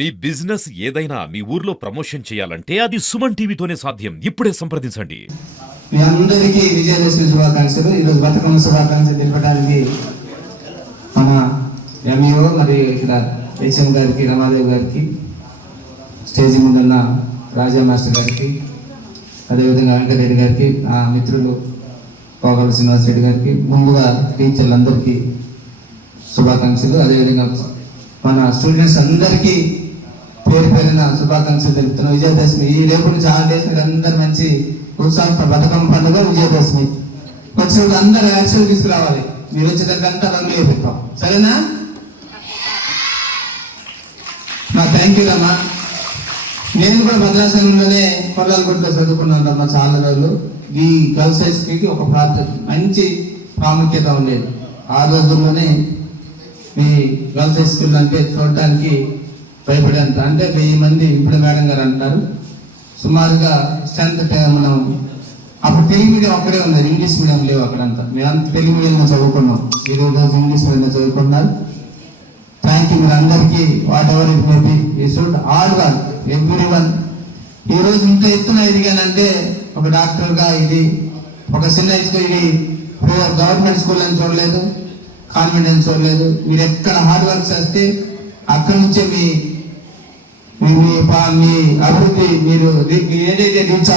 మీ business ఏదైనా మీ ఊర్లో promotion చేయాలంటే అది సుమన్ టీవీతోనే సాధ్యం. ఇప్పుడే సంప్రదించండి. మీ అందరికీ విజయదశమి శుభాకాంక్షలు. ఈరోజు బతుకమ్మ శుభాకాంక్షలు తెలపడానికి మన ఎంఈఓ మరియు ఇక్కడ హెచ్ఎం గారికి, రమాదేవి గారికి, స్టేజీ ముందున్న రాజా మాస్టర్ గారికి, అదేవిధంగా వెంకటరెడ్డి గారికి, ఆ మిత్రులు పోగల శ్రీనివాసరెడ్డి గారికి, ముందుగా టీచర్లందరికీ శుభాకాంక్షలు. అదేవిధంగా మన స్టూడెంట్స్ అందరికీ పేరు పేరున శుభాకాంక్షలు తెలుపుతున్నాం. విజయదశమి ఈ రేపు నుంచి 6 డేస్ మీరు అందరు మంచి ఉత్సాహంతో బతుకమ్మ పండుగ విజయదశమి వచ్చినప్పుడు అందరు యాక్షన్ తీసుకురావాలి. మీరు వచ్చేదాకంతా రంగులు వేపిస్తాం, సరేనా? థ్యాంక్ యూ రమ్మా. నేను కూడా భద్రాచలంలోనే కొర్రాలగుంటలో చదువుకున్నాను అమ్మా చాలా రోజులు. ఈ గర్ల్స్ హై స్కూల్కి ఒక మంచి ప్రాముఖ్యత ఉండేది. ఆ రోజుల్లోనే ఈ గర్ల్స్ హై స్కూల్ అంటే చూడటానికి భయపడేంత, అంటే 1000 మంది ఇప్పుడు మేడం గారు అంటారు. సుమారుగా స్ట్రెంత్ మనం అప్పుడు తెలుగు మీడియం అక్కడే ఉన్నారు, ఇంగ్లీష్ మీడియం లేవు అక్కడంతా. మేము తెలుగు మీడియంలో చదువుకున్నాం, ఈరోజు ఇంగ్లీష్ మీడియంలో చదువుకున్నారు. Thank you. మీరు అందరికీ what ever it may be, you should all one every one. ఈరోజు ఇంత ఎత్తున ఎదిగానంటే ఒక డాక్టర్గా, ఇది ఒక చిన్న ఇస్తూ, ఇది గవర్నమెంట్ స్కూల్ అని చూడలేదు, కాన్వెంట్ అని చూడలేదు. మీరు ఎక్కడ హార్డ్ వర్క్ చేస్తే అక్కడి నుంచే మీ అభివృద్ధి, మీరు ఏదైతే రీచ్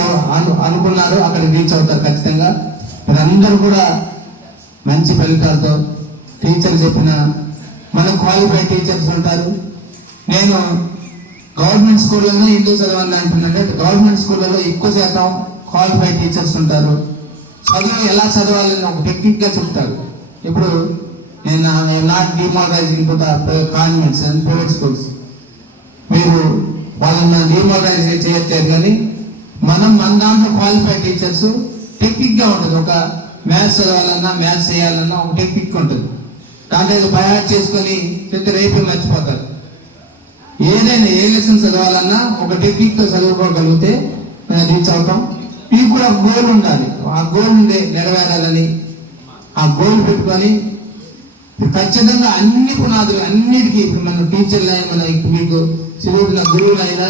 అనుకున్నారో అక్కడ రీచ్ అవుతారు ఖచ్చితంగా. మీరందరూ కూడా మంచి ఫలితాలతో, టీచర్ చెప్పిన మనం క్వాలిఫైడ్ టీచర్స్ ఉంటారు. నేను గవర్నమెంట్ స్కూళ్ళలో ఎందుకు చదవాలని అంటున్నానంటే, గవర్నమెంట్ స్కూళ్ళలో ఎక్కువ శాతం క్వాలిఫైడ్ టీచర్స్ ఉంటారు. చదువు ఎలా చదవాలని ఒక టెక్నిక్గా చెప్తారు. ఇప్పుడు నేను not demoralizing to the convents and private schools, మీరు వాళ్ళని డిమారలైజ్ చేయట్లేదు, కానీ మన దాంట్లో క్వాలిఫైడ్ టీచర్స్ టెక్నిక్గా ఉంటుంది. ఒక మ్యాథ్స్ చదవాలన్నా, మ్యాథ్స్ చేయాలన్నా ఒక టెక్నిక్ ఉంటుంది. దాంట్లో ఏదో బయాట్ చేసుకొని రేపు మర్చిపోతారు. ఏదైనా ఏ లెసన్ చదవాలన్నా ఒక టెక్నిక్తో చదువుకోగలిగితే రీచ్ అవుతాం. మీకు కూడా గోల్ ఉండాలి, ఆ గోల్ నెరవేరాలని ఆ గోల్ పెట్టుకొని ఖచ్చితంగా అన్ని పునాదులు అన్నిటికీ, ఇప్పుడు మన టీచర్లు అయినా, మన మీకు చదువుతున్న గురువులైనా,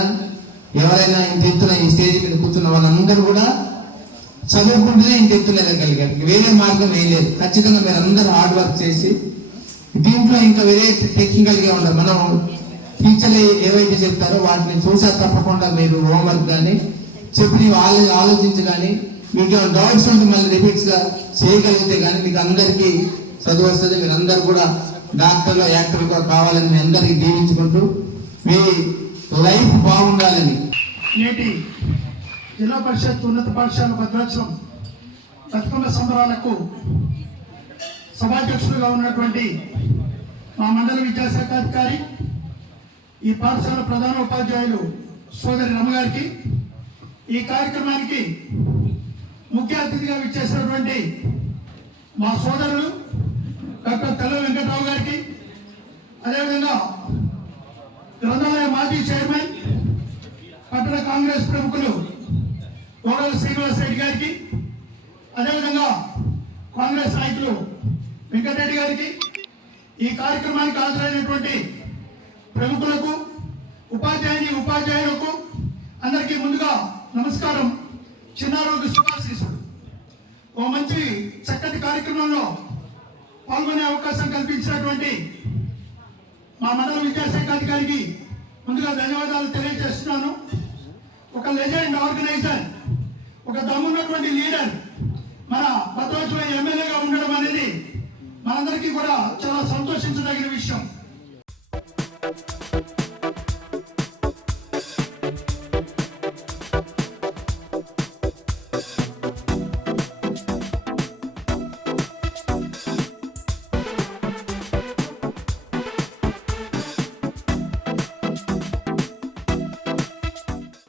ఎవరైనా ఇంత ఎత్తున ఈ స్టేజ్ మీద కూర్చున్న వాళ్ళందరూ కూడా చదువుకుంటూనే ఇంత ఎత్తున ఎదగలిగారు. వేరే మార్గం ఏం లేదు. ఖచ్చితంగా మీరు అందరూ హార్డ్ వర్క్ చేసి దీంట్లో ఇంకా వేరే టెక్నికల్గా ఉండదు. మనం టీచర్లు ఏవైతే చెప్తారో వాటిని చూసా తప్పకుండా మీరు హోంవర్క్ కానీ చెప్పి ఆలోచించి కానీ, మీకు ఏమైనా డౌట్స్ ఉంటే మళ్ళీ రిపీట్స్గా చేయగలిగితే కానీ మీకు అందరికీ చదువు వస్తుంది. మీరు అందరూ కూడా డాక్టర్లు, యాక్టర్లు కావాలని మీ అందరికీ దీవించుకుంటూ మీ లైఫ్ బాగుండాలని. నేటి జిల్లా పరిషత్ ఉన్నత పాఠశాల భద్రాచలం బతుకమ్మ సంబరాలకు సభాధ్యక్షులుగా ఉన్నటువంటి మా మండల విద్యాశాఖ అధికారి, ఈ పాఠశాల ప్రధాన ఉపాధ్యాయులు సోదరి రమగారికి, ఈ కార్యక్రమానికి ముఖ్య అతిథిగా విచ్చేసినటువంటి మా సోదరులు డాక్టర్ తెల్ల వెంకటరావు గారికి, అదేవిధంగా గ్రంథాలయ మాజీ చైర్మన్, పట్టణ కాంగ్రెస్ ప్రముఖులు పోగల శ్రీనివాసరెడ్డి గారికి, అదేవిధంగా కాంగ్రెస్ నాయకులు వెంకటరెడ్డి గారికి, ఈ కార్యక్రమానికి హాజరైనటువంటి ప్రముఖులకు, ఉపాధ్యాయులకు అందరికీ ముందుగా నమస్కారం. చిన్నారోగ్య శుభాశీస్సులు. ఓ మంచి చక్కటి కార్యక్రమంలో పాల్గొనే అవకాశం కల్పించినటువంటి మా మండల విద్యాశాఖ అధికారికి ముందుగా ధన్యవాదాలు తెలియజేస్తున్నాను. ఒక లెజెండ్ ఆర్గనైజర్, ఒక దమ్మున్నటువంటి లీడర్ మన భద్రాచలం ఎమ్మెల్యేగా ఉండడం అనేది మనందరికీ కూడా చాలా సంతోషించదగిన విషయం.